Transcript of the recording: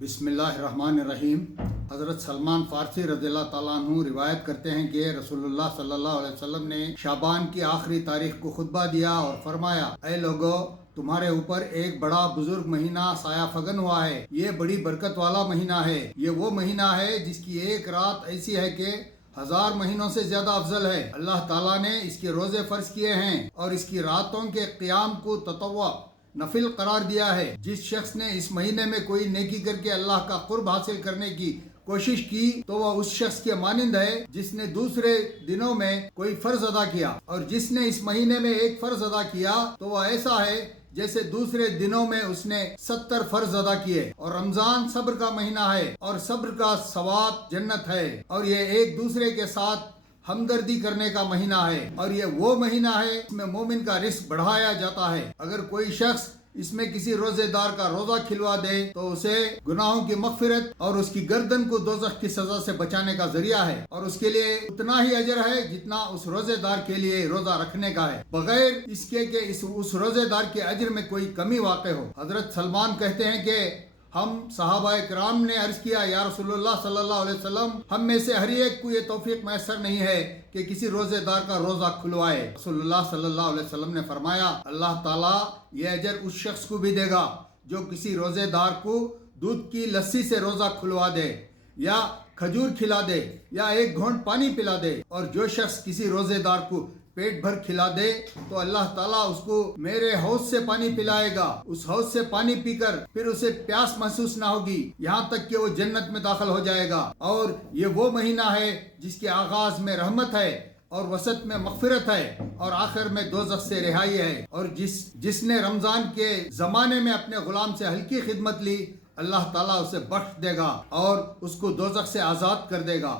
بسم اللہ الرحمن الرحیم۔ حضرت سلمان فارسی رضی اللہ تعالیٰ عنہ روایت کرتے ہیں کہ رسول اللہ صلی اللہ علیہ وسلم نے شعبان کی آخری تاریخ کو خطبہ دیا اور فرمایا، اے لوگو، تمہارے اوپر ایک بڑا بزرگ مہینہ سایہ فگن ہوا ہے۔ یہ بڑی برکت والا مہینہ ہے۔ یہ وہ مہینہ ہے جس کی ایک رات ایسی ہے کہ 1000 مہینوں سے زیادہ افضل ہے۔ اللہ تعالیٰ نے اس کے روزے فرض کیے ہیں اور اس کی راتوں کے قیام کو تطوع نفل قرار دیا ہے۔ جس شخص نے اس مہینے میں کوئی نیکی کر کے اللہ کا قرب حاصل کرنے کی کوشش کی تو وہ اس شخص کے مانند ہے جس نے دوسرے دنوں میں کوئی فرض ادا کیا، اور جس نے اس مہینے میں ایک فرض ادا کیا تو وہ ایسا ہے جیسے دوسرے دنوں میں اس نے 70 فرض ادا کیے۔ اور رمضان صبر کا مہینہ ہے اور صبر کا ثواب جنت ہے، اور یہ ایک دوسرے کے ساتھ ہمدردی کرنے کا مہینہ ہے، اور یہ وہ مہینہ ہے اس میں مومن کا رزق بڑھایا جاتا ہے۔ اگر کوئی شخص اس میں کسی روزے دار کا روزہ کھلوا دے تو اسے گناہوں کی مغفرت اور اس کی گردن کو دوزخ کی سزا سے بچانے کا ذریعہ ہے، اور اس کے لیے اتنا ہی اجر ہے جتنا اس روزے دار کے لیے روزہ رکھنے کا ہے، بغیر اس کے کہ اس روزے دار کے اجر میں کوئی کمی واقع ہو۔ حضرت سلمان کہتے ہیں کہ ہم صحابہ کرام نے عرض کیا، یا رسول اللہ صلی اللہ علیہ وسلم، ہم میں سے ہر ایک کو یہ توفیق میسر نہیں ہے کہ کسی روزے دار کا روزہ کھلوائے۔ رسول اللہ صلی اللہ علیہ وسلم نے فرمایا، اللہ تعالیٰ یہ اجر اس شخص کو بھی دے گا جو کسی روزے دار کو دودھ کی لسی سے روزہ کھلوا دے، یا کھجور کھلا دے، یا ایک گھونٹ پانی پلا دے، اور جو شخص کسی روزے دار کو پیٹ بھر کھلا دے تو اللہ تعالیٰ اس کو میرے حوض سے پانی پلائے گا۔ اس حوض سے پانی پی کر پھر اسے پیاس محسوس نہ ہوگی یہاں تک کہ وہ جنت میں داخل ہو جائے گا۔ اور یہ وہ مہینہ ہے جس کے آغاز میں رحمت ہے اور وسط میں مغفرت ہے اور آخر میں دوزخ سے رہائی ہے، اور جس نے رمضان کے زمانے میں اپنے غلام سے ہلکی خدمت لی، اللہ تعالیٰ اسے بخش دے گا اور اس کو دوزخ سے آزاد کر دے گا۔